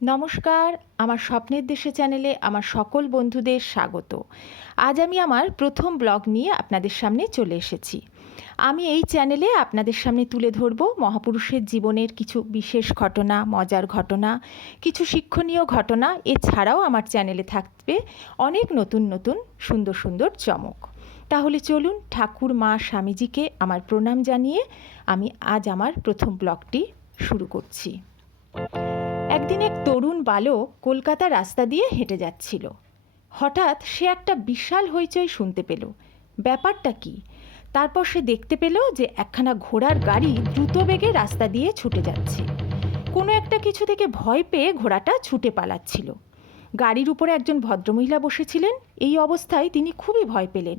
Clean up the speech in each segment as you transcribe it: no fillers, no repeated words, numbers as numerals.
নমস্কার, আমার স্বপ্নের দেশে চ্যানেলে আমার সকল বন্ধুদের স্বাগত। আজ আমি আমার প্রথম ব্লগ নিয়ে আপনাদের সামনে চলে এসেছি। আমি এই চ্যানেলে আপনাদের সামনে তুলে ধরব মহাপুরুষের জীবনের কিছু বিশেষ ঘটনা, মজার ঘটনা, কিছু শিক্ষণীয় ঘটনা। এছাড়াও আমার চ্যানেলে থাকবে অনেক নতুন নতুন সুন্দর সুন্দর চমক। তাহলে চলুন ঠাকুর মা স্বামীজিকে আমার প্রণাম জানিয়ে আমি আজ আমার প্রথম ব্লগটি শুরু করছি। একদিন এক তরুণ বালক কলকাতা রাস্তা দিয়ে হেঁটে যাচ্ছিল। হঠাৎ সে একটা বিশাল হইচই শুনতে পেল। ব্যাপারটা কি? তারপর সে দেখতে পেল যে একখানা ঘোড়ার গাড়ি দ্রুত বেগে রাস্তা দিয়ে ছুটে যাচ্ছে। কোনো একটা কিছু থেকে ভয় পেয়ে ঘোড়াটা ছুটে পালাচ্ছিল। গাড়ির উপরে একজন ভদ্রমহিলা বসেছিলেন। এই অবস্থায় তিনি খুবই ভয় পেলেন,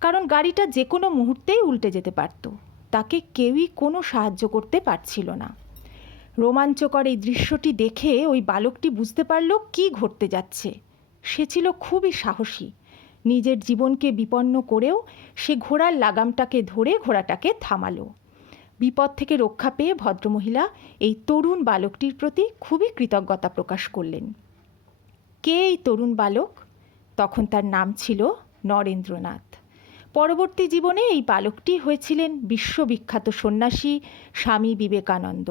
কারণ গাড়িটা যে কোনো মুহূর্তেই উল্টে যেতে পারত। তাকে কেউই কোনো সাহায্য করতে পারছিল না। রোমাঞ্চকর এই দৃশ্যটি দেখে ওই বালকটি বুঝতে পারল কী ঘটতে যাচ্ছে। সে ছিল খুবই সাহসী। নিজের জীবনকে বিপন্ন করেও সে ঘোড়ার লাগামটাকে ধরে ঘোড়াটাকে থামালো। বিপদ থেকে রক্ষা পেয়ে ভদ্রমহিলা এই তরুণ বালকটির প্রতি খুবই কৃতজ্ঞতা প্রকাশ করলেন। কে এই তরুণ বালক? তখন তার নাম ছিল নরেন্দ্রনাথ। পরবর্তী জীবনে এই বালকটি হয়েছিলেন বিশ্ববিখ্যাত সন্ন্যাসী স্বামী বিবেকানন্দ।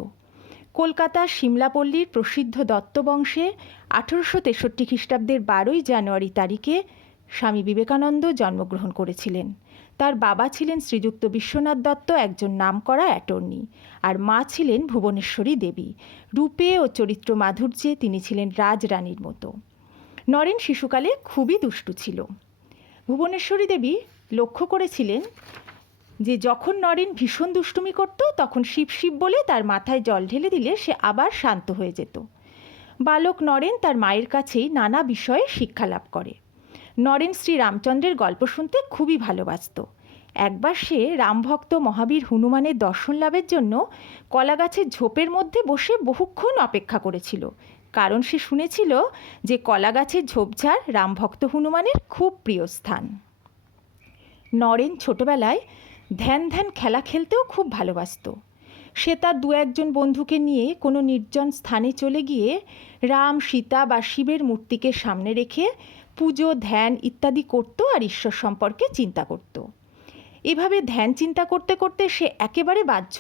কলকাতার সিমলাপল্লীর প্রসিদ্ধ দত্ত বংশে 1863 খ্রিস্টাব্দের 12ই জানুয়ারি তারিখে স্বামী বিবেকানন্দ জন্মগ্রহণ করেছিলেন। তার বাবা ছিলেন শ্রীযুক্ত বিশ্বনাথ দত্ত, একজন নামকরা অ্যাটর্নি, আর মা ছিলেন ভুবনেশ্বরী দেবী। রূপে ও চরিত্র মাধুর্যে তিনি ছিলেন রাজরানীর মতো। নরেন শিশুকালে খুবই দুষ্টু ছিল। ভুবনেশ্বরী দেবী লক্ষ্য করেছিলেন যে যখন নরেন ভীষণ দুষ্টুমি করত তখন শিব শিব বলে তার মাথায় জল ঢেলে দিলে সে আবার শান্ত হয়ে যেত। বালক নরেন তার মায়ের কাছেই নানা বিষয়ে শিক্ষা লাভ করে। নরেন শ্রী রামচন্দ্রের গল্প শুনতে খুবই ভালোবাসত। একবার সে রামভক্ত মহাবীর হনুমানের দর্শন লাভের জন্য কলাগাছের ঝোপের মধ্যে বসে বহুক্ষণ অপেক্ষা করেছিল, কারণ সে শুনেছিল যে কলাগাছের ঝোপঝাড় রামভক্ত হনুমানের খুব প্রিয় স্থান। নরেন ছোটবেলায় ধ্যান খেলা খেলতেও খুব ভালোবাসত। সে তার দু একজন বন্ধুকে নিয়ে কোনো নির্জন স্থানে চলে গিয়ে রাম, সীতা বা শিবের মূর্তিকে সামনে রেখে পুজো, ধ্যান ইত্যাদি করত আর ঈশ্বর সম্পর্কে চিন্তা করত। এভাবে ধ্যান চিন্তা করতে করতে সে একেবারে বাহ্য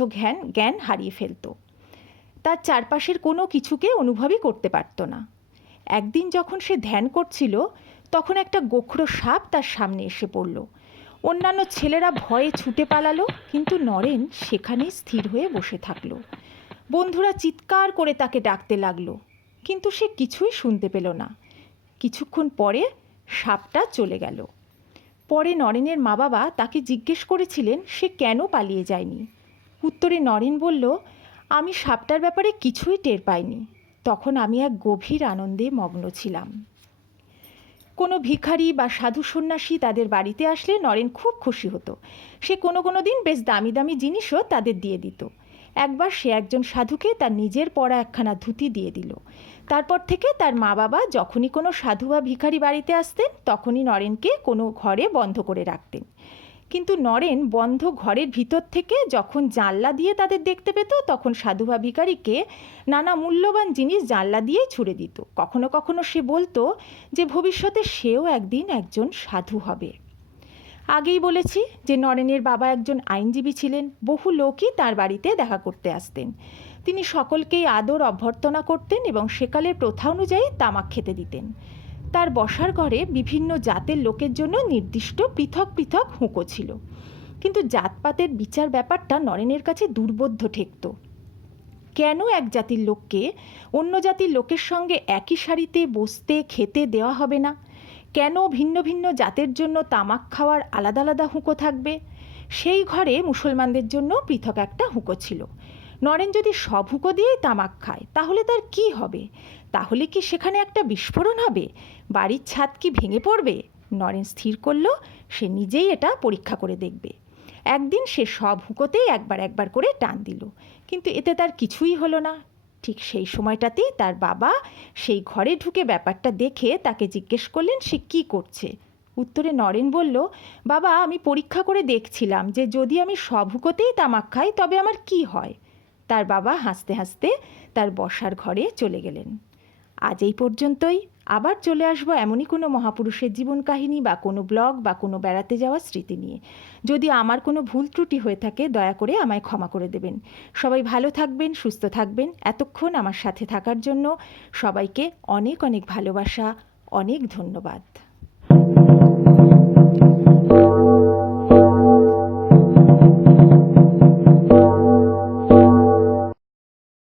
জ্ঞান হারিয়ে ফেলত। তার চারপাশের কোনো কিছুকে অনুভবই করতে পারত না। একদিন যখন সে ধ্যান করছিল তখন একটা গোখরো সাপ তার সামনে এসে পড়ল। অন্যান্য ছেলেরা ভয়ে ছুটে পালালো, কিন্তু নরেন সেখানেই স্থির হয়ে বসে থাকলো। বন্ধুরা চিৎকার করে তাকে ডাকতে লাগলো, কিন্তু সে কিছুই শুনতে পেল না। কিছুক্ষণ পরে সাপটা চলে গেল। পরে নরেনের মা বাবা তাকে জিজ্ঞেস করেছিলেন সে কেন পালিয়ে যায়নি। উত্তরে নরেন বলল, আমি সাপটার ব্যাপারে কিছুই টের পাইনি। তখন আমি এক গভীর আনন্দে মগ্ন ছিলাম। কোনো ভিখারি বা সাধু সন্ন্যাসী তাদের বাড়িতে আসলে নরেন খুব খুশি হতো। সে কোনো দিন বেশ দামি দামি জিনিসও তাদের দিয়ে দিত। একবার সে একজন সাধুকে তার নিজের পরা একখানা ধুতি দিয়ে দিল। তারপর থেকে তার মা বাবা যখনই কোনো সাধু বা ভিখারি বাড়িতে আসতেন তখনই নরেনকে কোনো ঘরে বন্ধ করে রাখতেন। কিন্তু নরেন বন্ধ ঘরের ভিতর থেকে যখন জানলা দিয়ে তাদের দেখতে পেত তখন সাধু বা ভিখারিকে নানা মূল্যবান জিনিস জানলা দিয়ে ছুড়ে দিত। কখনো কখনো সে বলতো যে ভবিষ্যতে সেও একদিন একজন সাধু হবে। আগেই বলেছি যে নরেনের বাবা একজন আইনজীবী ছিলেন। বহু লোকই তার বাড়িতে দেখা করতে আসতেন। তিনি সকলকেই আদর অভ্যর্থনা করতেন এবং সেকালের প্রথা অনুযায়ী তামাক খেতে দিতেন। তার বসার ঘরে বিভিন্ন জাতের লোকের জন্য নির্দিষ্ট পৃথক পৃথক হুঁকো ছিল। কিন্তু জাতপাতের বিচার ব্যাপারটা নরেনের কাছে দুর্বোধ্য ঠেকত। কেন এক জাতির লোককে অন্য জাতির লোকের সঙ্গে একই সারিতে বসতে খেতে দেওয়া হবে না? কেন ভিন্ন ভিন্ন জাতের জন্য তামাক খাওয়ার আলাদা আলাদা হুঁকো থাকবে? সেই ঘরে মুসলমানদের জন্য পৃথক একটা হুঁকো ছিল। নরেন যদি সব হুঁকো দিয়েই তামাক খায় তাহলে তার কি হবে? তাহলে কি সেখানে একটা বিস্ফোরণ হবে? বাড়ির ছাদ কি ভেঙে পড়বে? নরেন স্থির করল সে নিজেই এটা পরীক্ষা করে দেখবে। একদিন সে সব হুঁকোতেই একবার করে টান দিল, কিন্তু এতে তার কিছুই হলো না। ঠিক সেই সময়টাতেই তার বাবা সেই ঘরে ঢুকে ব্যাপারটা দেখে তাকে জিজ্ঞেস করলেন সে কি করছে। উত্তরে নরেন বলল, বাবা, আমি পরীক্ষা করে দেখছিলাম যে যদি আমি সব হুঁকোতেই তামাক খাই তবে আমার কি হয়। তার বাবা হাসতে হাসতে তার বসার ঘরে চলে গেলেন। আজ এই পর্যন্তই। আবার চলে আসবো এমনই কোনো মহাপুরুষের জীবন কাহিনী বা কোনো ব্লগ বা কোনো বেড়াতে যাওয়ার স্মৃতি নিয়ে। যদি আমার কোনো ভুল ত্রুটি হয়ে থাকে দয়া করে আমায় ক্ষমা করে দেবেন। সবাই ভালো থাকবেন, সুস্থ থাকবেন। এতক্ষণ আমার সাথে থাকার জন্য সবাইকে অনেক অনেক ভালোবাসা, অনেক ধন্যবাদ।